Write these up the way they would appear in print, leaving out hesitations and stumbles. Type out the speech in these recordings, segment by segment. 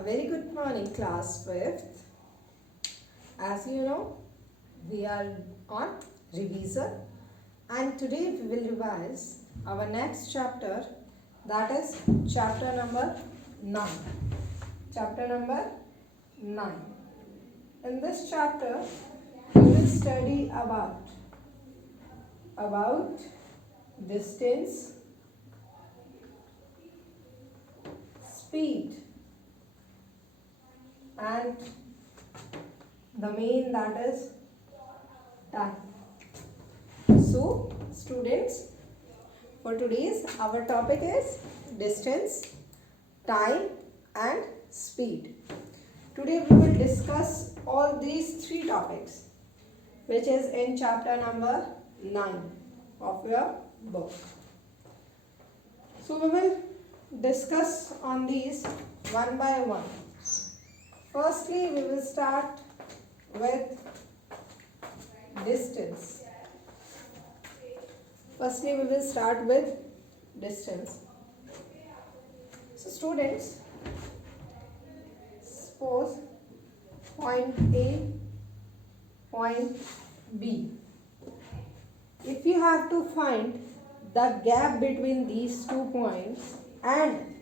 A very good morning, class 5th. As you know, we are on revision, and today we will revise our next chapter, that is chapter number 9. Chapter number 9. In this chapter, we will study about distance, speed, and the main, that is time. So students, for today's our topic is distance, time and speed. Today we will discuss all these three topics which is in chapter number 9 of your book. So we will discuss on these one by one. Firstly, we will start with distance. Firstly, we will start with distance. So students, suppose point A, point B. If you have to find the gap between these 2 points, and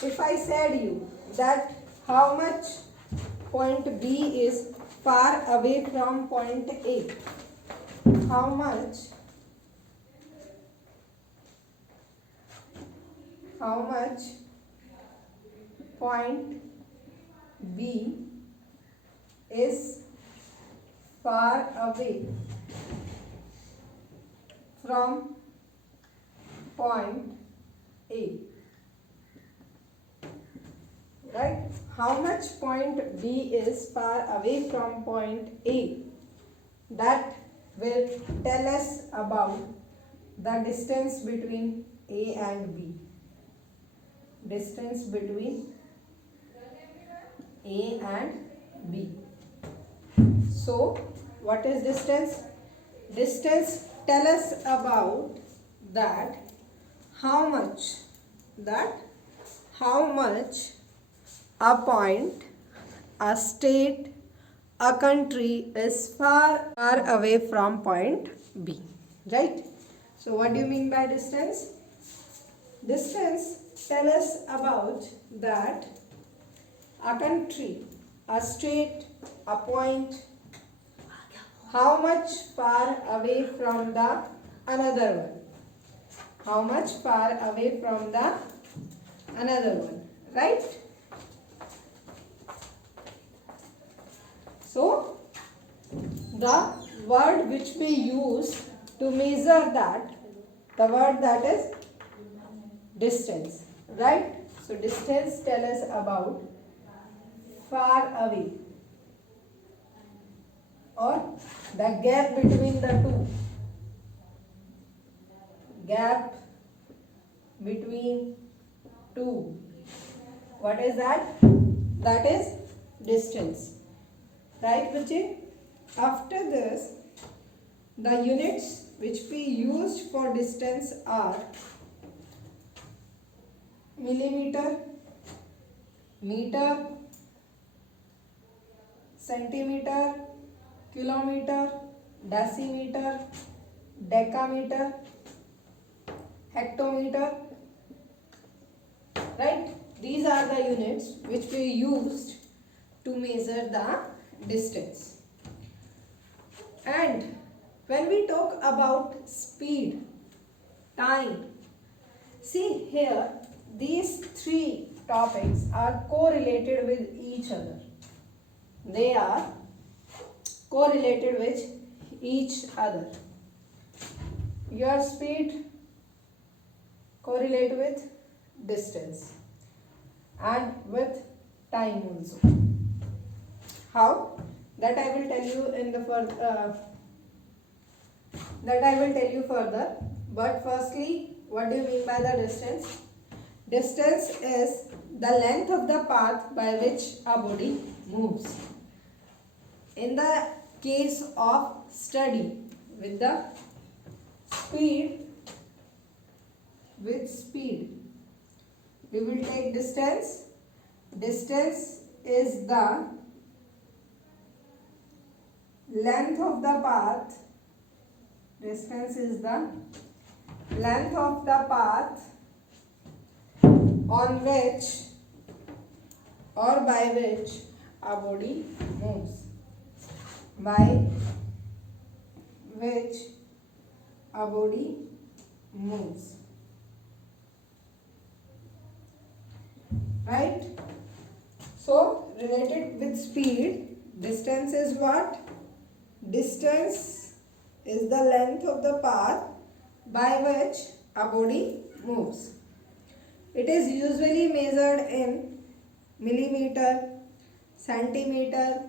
if I said you that how much point B is far away from point A, how much point B is far away from point A, right? How much point B is far away from point A? That will tell us about the distance between A and B. Distance between A and B. So, what is distance? Distance tell us about that how much a point, a state, a country is far away from point B, right? So what do you mean by distance? Distance tell us about that a country, a state, a point, how much far away from the another one. How much far away from the another one, right? So, the word which we use to measure that, the word that is distance, right? So, distance tell us about far away or the gap between the two. Gap between two. What is that? That is distance. Right, Bachche? After this, the units which we used for distance are millimeter, meter, centimeter, kilometer, decimeter, decameter, hectometer, right? These are the units which we used to measure the distance. And when we talk about speed, time, see here these three topics are correlated with each other. They are correlated with each other. Your speed correlate with distance and with time also. How? That I will tell you in the further. But firstly, what do you mean by the distance? Distance is the length of the path by which a body moves. In the case of study, with the speed, we will take distance distance is the length of the path. Distance is the length of the path on which or by which a body moves. By which a body moves. Right? So, related with speed, distance is what? Distance is the length of the path by which a body moves. It is usually measured in millimeter, centimeter,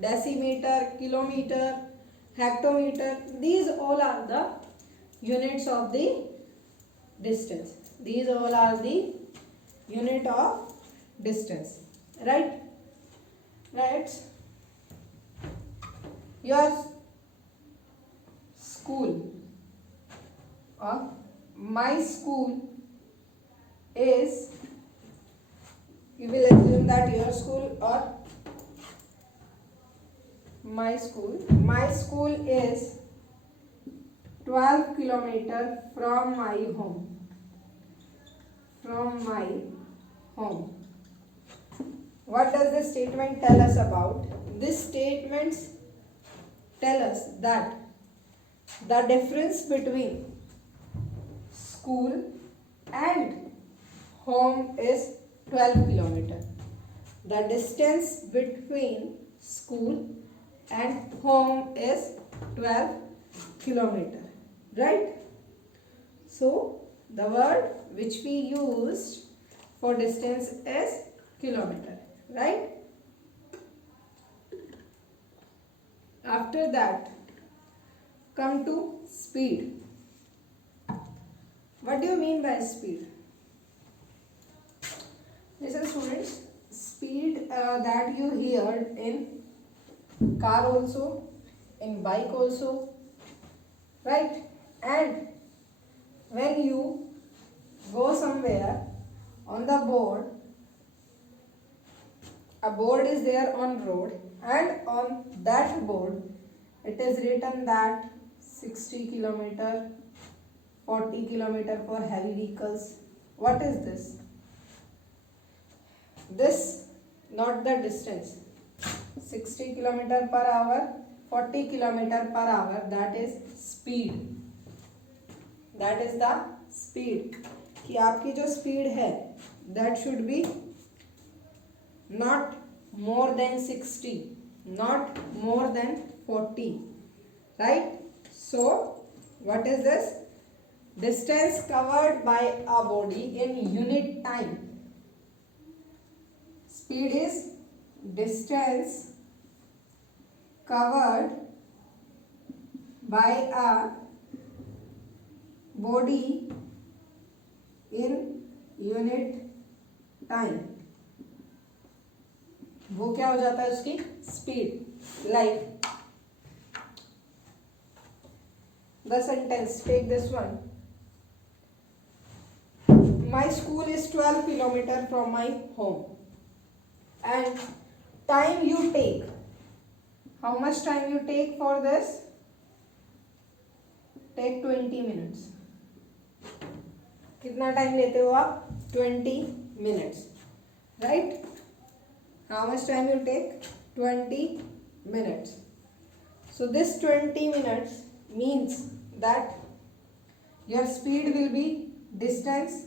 decimeter, kilometer, hectometer. These all are the units of the distance. These all are the unit of distance. Right? Right? Your school or my school is, you will assume that your school or my school is 12 kilometers from my home. From my home. What does this statement tell us about? This statement tells us that the difference between school and home is 12 kilometers. The distance between school and home is 12 kilometers. Right? So, the word which we used for distance is kilometer. Right? After that, come to speed. What do you mean by speed? Listen students, speed that you hear in car also, in bike also, right? And when you go somewhere on the board, a board is there on road, and on that board it is written that 60 kilometer, 40 kilometer for heavy vehicles. What is this? This not the distance. 60 kilometer per hour, 40 kilometer per hour, that is speed. That is the speed. कि आपकी जो speed है, that should be not more than 60, not more than 40, right? So, what is this? Distance covered by a body in unit time. Speed is distance covered by a body in unit time. वो क्या हो जाता है उसकी speed. Like the sentence, take this one. My school is 12 kilometers from my home, and time you take, how much time you take for this? Take 20 minutes. कितना time लेते हो आप? 20 minutes, right? How much time you take? 20 minutes. So this 20 minutes means that your speed will be distance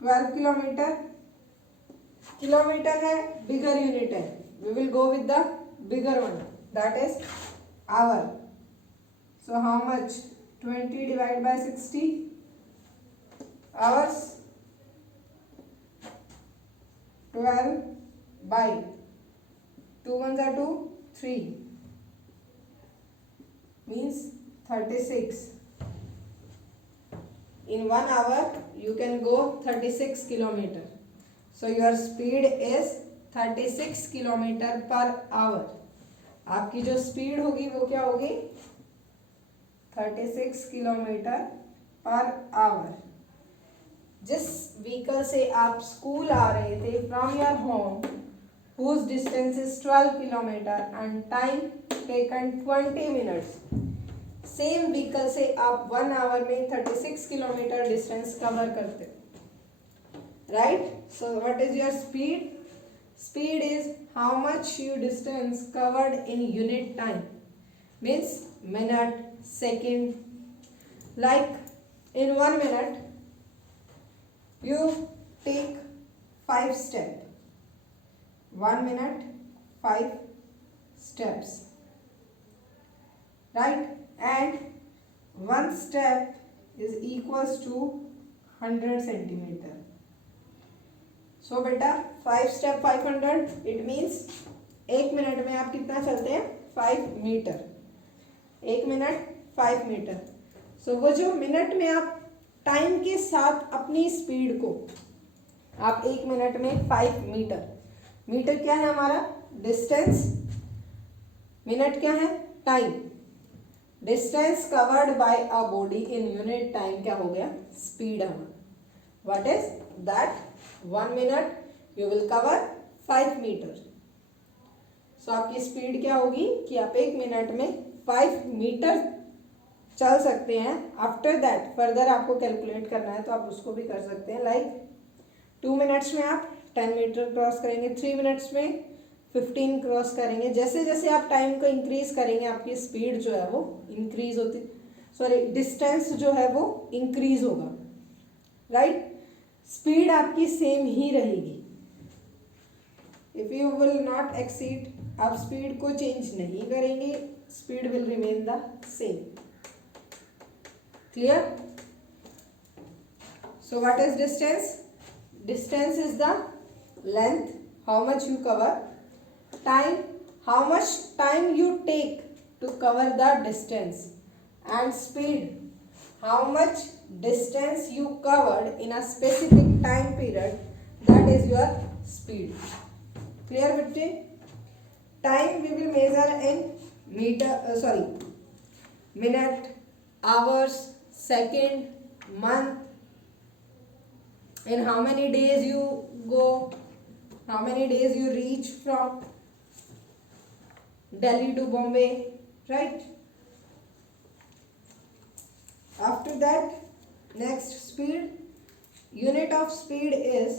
12 kilometer. Kilometer है bigger unit है. We will go with the bigger one, that is hour. So how much? 20 divided by 60 hours. 12 by 2 ones are 2, 3 means 36. In 1 hour you can go 36 kilometer. So your speed is 36 kilometer per hour. आपकी जो speed होगी वो क्या होगी? 36 kilometre पर our. जिस vehicle से आप स्कूल आ रहे थे from your home whose distance is 12 kilometer and time taken 20 minutes. Same vehicle से आप 1 आवर में 36 किलोमीटर डिस्टेंस कवर करते, right. So what is your speed? Speed is how much you distance covered in unit time, means minute, second. Like in 1 minute you take 5 steps. 1 minute 5 steps, right? And 1 step is equals to 100 centimeter. So बेटा 5 step 500, it means 1 minute में आप कितना चलते हैं? 5 metre. 1 minute 5 metre. So वो जो minute में आप टाइम के साथ अपनी स्पीड को आप 1 मिनट में 5 मीटर. मीटर क्या है हमारा? डिस्टेंस. मिनट क्या है? Time. Distance covered by a body in unit time क्या हो गया? स्पीड हमारा. What is that? 1 minute you will cover 5 metre. So आपकी स्पीड क्या होगी कि आप 1 मिनट में 5 मीटर चल सकते हैं. आफ्टर दैट फर्दर आपको कैलकुलेट करना है तो आप उसको भी कर सकते हैं. लाइक 2 मिनट्स में आप 10 मीटर क्रॉस करेंगे, 3 मिनट्स में 15 क्रॉस करेंगे. जैसे जैसे आप टाइम को इंक्रीज करेंगे आपकी स्पीड जो है वो इंक्रीज होती, सॉरी डिस्टेंस जो है वो इंक्रीज होगा, राइट. स्पीड आपकी सेम ही रहेगी. If you will not exceed, आप स्पीड को चेंज नहीं करेंगे, speed will remain the same. Clear? So what is distance? Distance is the length, how much you cover. Time, how much time you take to cover the distance. And speed, how much distance you covered in a specific time period, that is your speed. Clear bette? Time we will measure in minute, hours, second, month. In how many days you go, how many days you reach from Delhi to Bombay, right? After that, next speed. Unit of speed is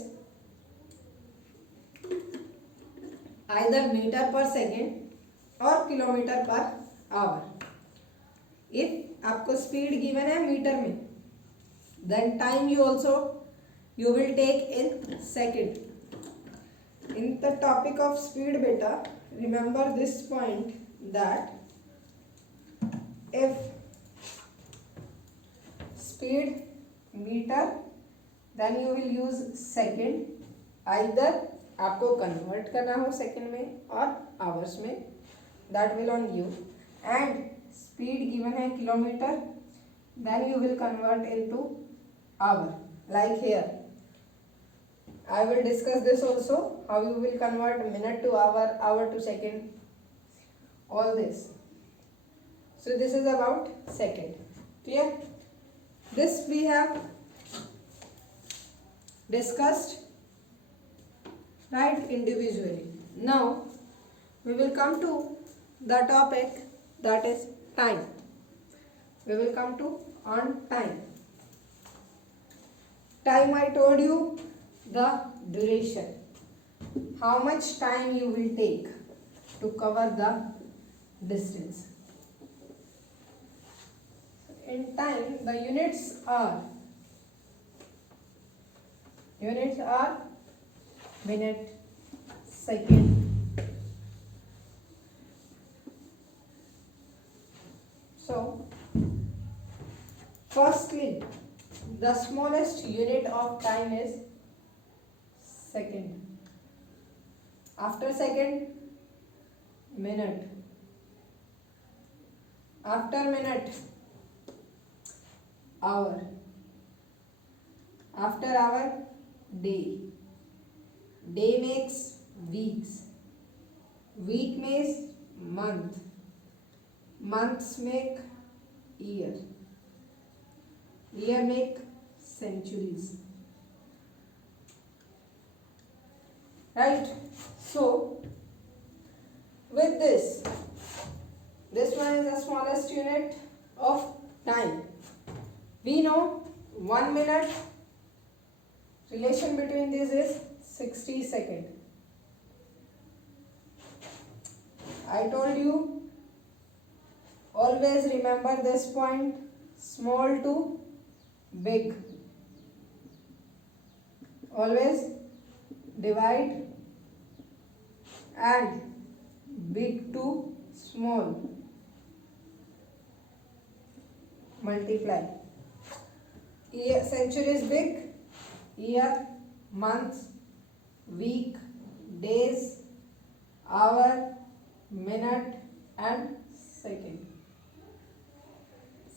either meter per second or kilometer per hour. If आपको speed given है metre में, then time you will take in second. In the topic of speed beta, remember this point that if speed meter, then you will use second. Either आपको convert करना हो second में और hours में, that will on you. And speed given है kilometer, then you will convert into hour. Like here I will discuss this also, how you will convert minute to hour, hour to second, all this. So this is about second. Clear? This we have discussed, right, individually. Now we will come to the topic that is time. We will come to on time. Time I told you, the duration, how much time you will take to cover the distance. In time the units are minute, second. So firstly, the smallest unit of time is second. After second, minute. After minute, hour. After hour, day. Day makes weeks. Week makes month. Months make year. Year make centuries. right? So with this one is the smallest unit of time. We know 1 minute, relation between this is 60 seconds. I told you, always remember this point, small to big. Always divide and big to small. Multiply. Year, century is big. Year, month, week, days, hour, minute and second.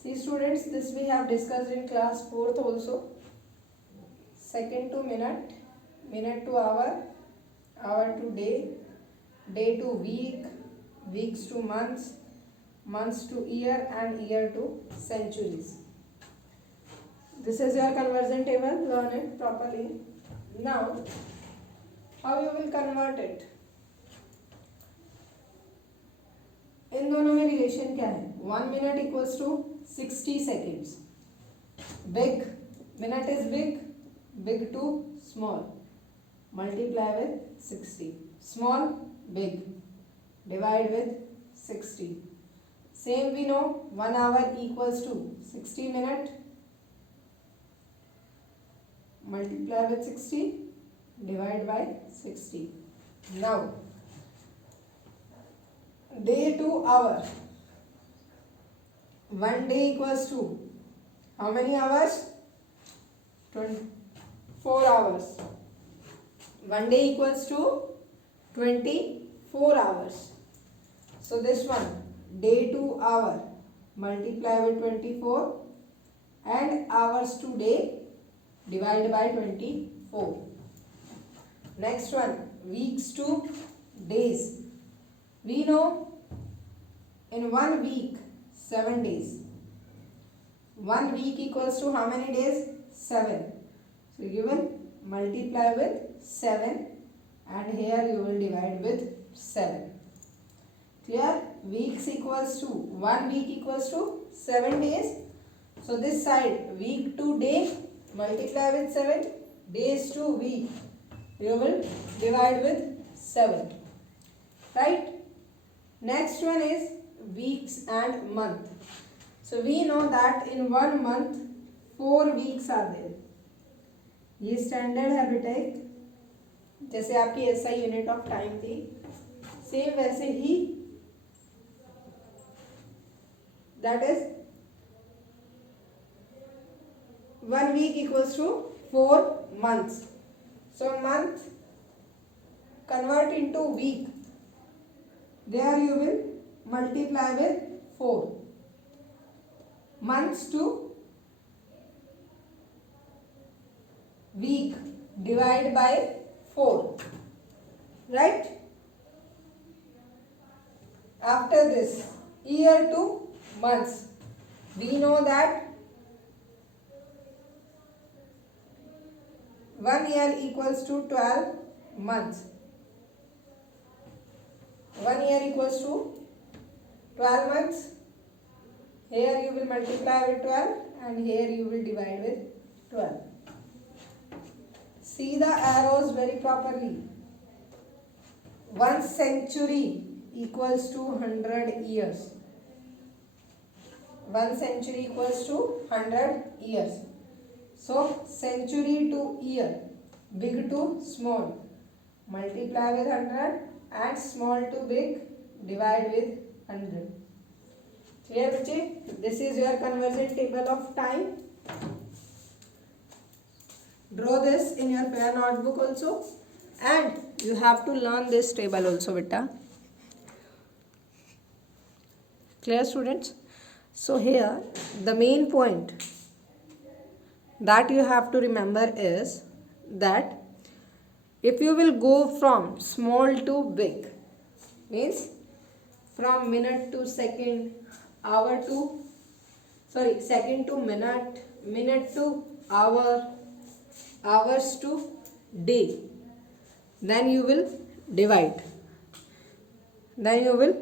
See students, this we have discussed in class 4th also. Second to minute, minute to hour, hour to day, day to week, weeks to months, months to year and year to centuries. This is your conversion table, learn it properly. Now, how you will convert it? इन दोनों में relation क्या है? 1 minute equals to 60 seconds. Big, minute is big, big to small. Multiply with 60. Small, big. Divide with 60. Same we know, 1 hour equals to 60 minutes. Multiply with 60, divide by 60. Now, day to hour. 1 day equals to how many hours? 24 hours. 1 day equals to 24 hours. So this one, day to hour, multiply with 24 and hours to day, divide by 24. Next one, weeks to days. We know in 1 week, 7 days. 1 week equals to how many days? 7. So you will multiply with 7 and here you will divide with 7. Clear? Weeks equals to 1 week equals to 7 days. So this side, week to day, multiply with 7. Days to week, you will divide with 7. Right? Next one is weeks and month. So we know that in 1 month 4 weeks are there. ये standard है बेटा, एक जैसे आपकी SI unit of time थी, same वैसे ही that is 1 week equals to 4 months. So month convert into week. There you will multiply with 4. Months to week, divide by 4. Right? After this, year to months. We know that 1 year equals to 12 months. 1 year equals to 12 months. Here you will multiply with 12 and here you will divide with 12. See the arrows very properly. 1 century equals to 100 years. 1 century equals to 100 years. So century to year, big to small, multiply with 100 and small to big, divide with 100. Clear बच्चे? This is your conversion table of time. Draw this in your fair notebook also and you have to learn this table also beta. Clear students? So here the main point that you have to remember is that if you will go from small to big, means from minute to second, second to minute, minute to hour, hours to day. then you will divide. Then you will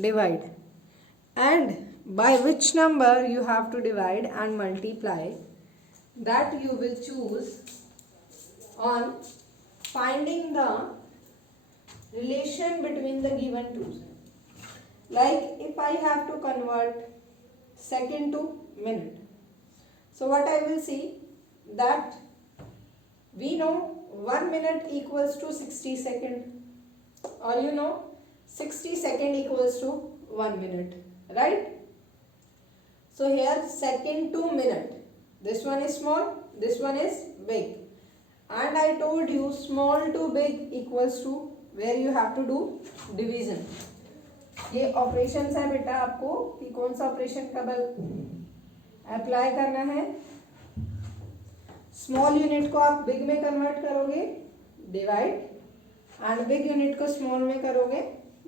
divide. And by which number you have to divide and multiply, that you will choose on finding the relation between the given two. Like if I have to convert second to minute, so what I will see, that we know 1 minute equals to 60 second, or 60 second equals to 1 minute, right? So here second to minute, this one is small, this one is big, and I told you small to big equals to where you have to do division. ये operations है बेटा आपको कि कौन सा operation कब apply करना है. स्मॉल यूनिट को आप बिग में कन्वर्ट करोगे डिवाइड, एंड बिग यूनिट को स्मॉल में करोगे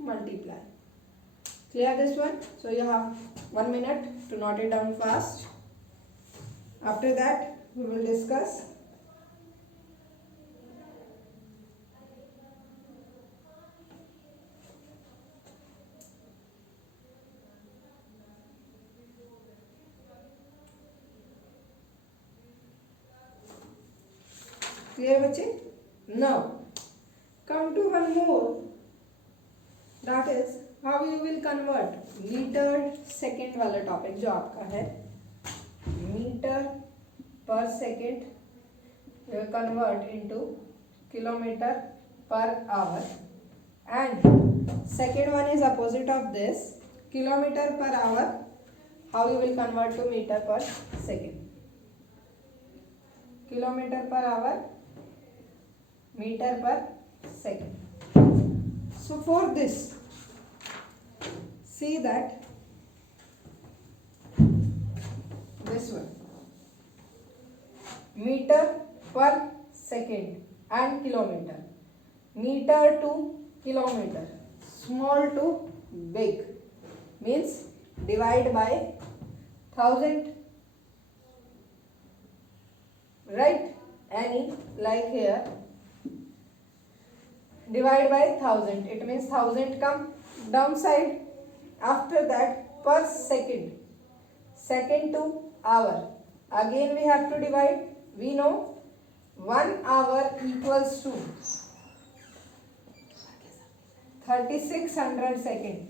multiply. Clear this one? So you have 1 minute to note it down fast. After that we will discuss. Clear बच्चे? Now come to one more, that is how you will convert metre second वाला topic जो आपका है. Metre पर second you will convert into kilometer per hour, and second one is opposite of this, kilometer per hour. How you will convert to meter per second? Kilometre पर hour, metre पर second. So for this, see that this one, meter per second and kilometer, meter to kilometer, small to big, means divide by 1000, right? Any, like here, divide by 1000, it means 1000 come downside. After that, per second, second to hour, again we have to divide. We know 1 hour equals to 3600 second.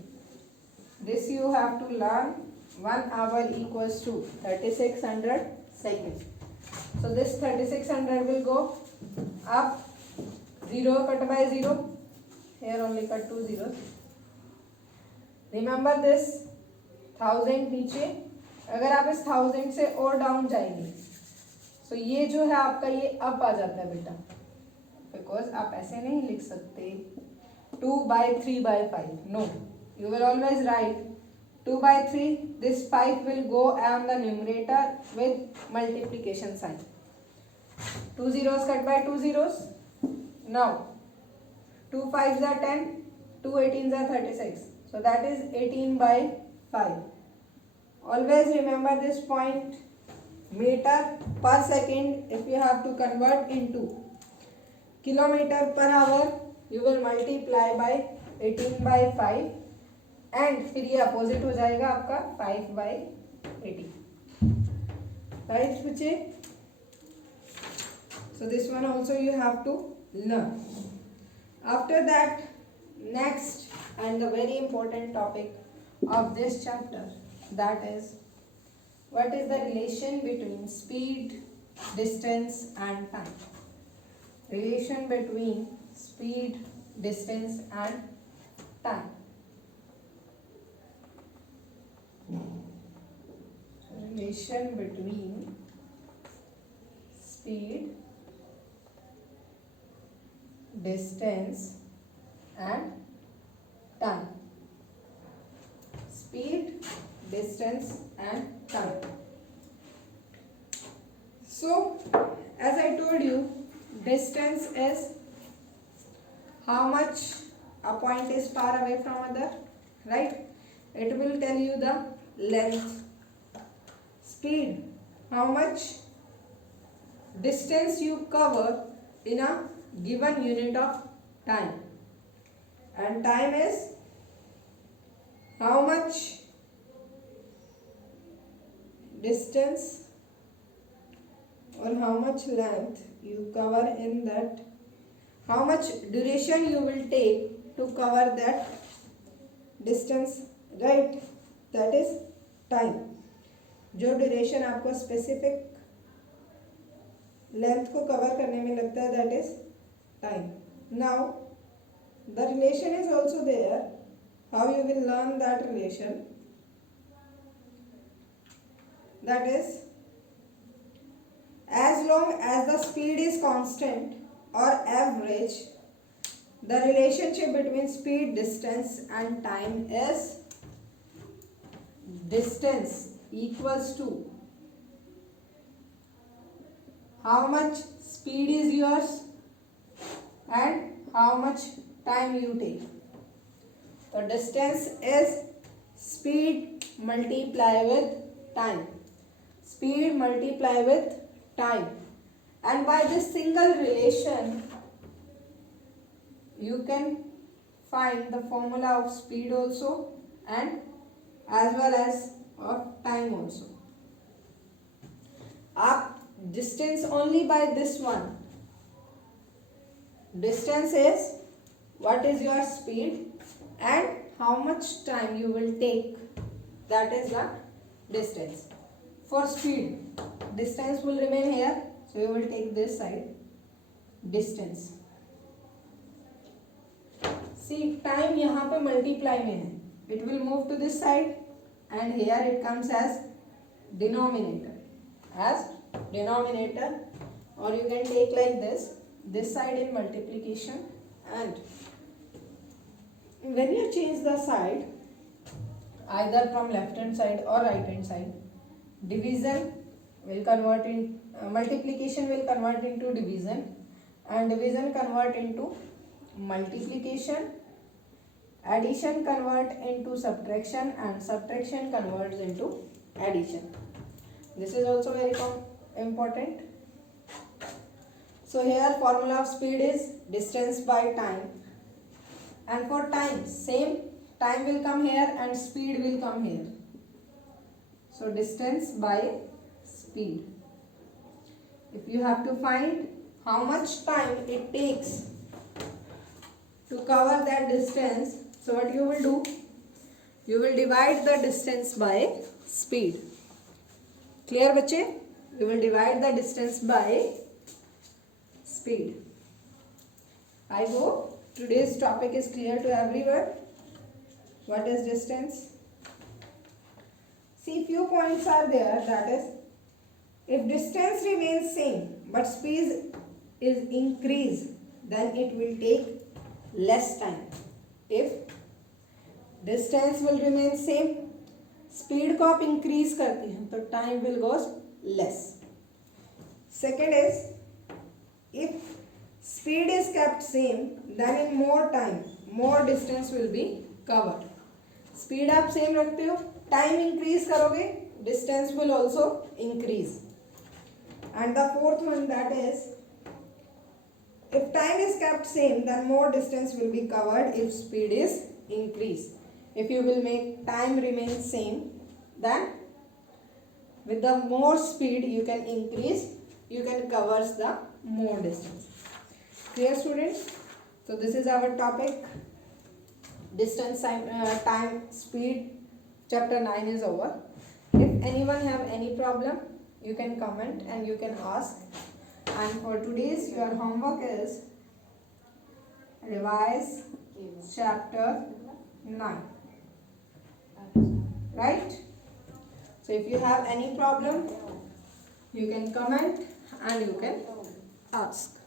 This you have to learn. 1 hour equals to 3600 seconds. So this 3600 will go up, 0 cut by 0, here only cut 2 zeros. Remember this 1000 नीचे, अगर आप इस 1000 से और down जाएंगे, so ये जो है आपका ये अप आ जाता है बेटा, because आप ऐसे नहीं लिख सकते 2 by 3 by 5. No, you will always write 2 by 3. This 5 will go on the numerator with multiplication sign. 2 zeros cut by 2 zeros. Now 2 5s are 10, 2 18s are 36. So that is 18 by 5. Always remember this point. Meter per second, if you have to convert into kilometer per hour, you will multiply by 18 by 5, and फिर ये opposite हो जाएगा आपका 5 by 80. Right बच्चे? So this one also you have to learn. After that, next and the very important topic of this chapter, that is what is the relation between speed, distance and time. Relation between speed, distance and time. Relation between speed, distance and time. Speed, distance and time. So as I told you, distance is how much a point is far away from other, right? It will tell you the length. Speed, how much distance you cover in a given unit of time. And time is how much distance or how much length you cover in that, how much duration you will take to cover that distance, right? That is time. जो duration आपको specific length को cover करने में लगता है, that is time. Now the relation is also there. How you will learn that relation? That is, as long as the speed is constant or average, the relationship between speed, distance and time is distance equals to how much speed is yours and how much time you take. So distance is speed multiply with time. Speed multiply with time. And by this single relation, you can find the formula of speed also and as well as of time also. Up distance only by this one. Distance is what is your speed and how much time you will take. That is the distance. For speed, distance will remain here. So you will take this side. Distance. See, time यहाँ पे multiply में है. It will move to this side and here it comes as denominator. As denominator, or you can take like this side in multiplication, and when you change the side either from left hand side or right hand side, division will convert in multiplication will convert into division, and division convert into multiplication, addition convert into subtraction, and subtraction converts into addition. This is also very important. So here formula of speed is distance by time, and for time same, time will come here and speed will come here. So distance by speed. If you have to find how much time it takes to cover that distance, so what you will do? You will divide the distance by speed. Clear बच्चे? You will divide the distance by speed. I hope today's topic is clear to everyone. What is distance? See, few points are there. That is, if distance remains same but speed is increased, then it will take less time. If distance will remain same, speed को आप increase करते हैं तो time will go less. Second is, if speed is kept same, then in more time, more distance will be covered. Speed आप same रखते हो, time increase करोगे, distance will also increase. And the fourth one, that is, if time is kept same, then more distance will be covered if speed is increased. If you will make time remain same, then with the more speed you can increase, you can cover the more distance. Clear, students? So this is our topic. Distance, time, speed. Chapter 9 is over. If anyone have any problem, you can comment and you can ask. And for today's your homework is revise chapter 9. Right? So if you have any problem, you can comment and you can ask.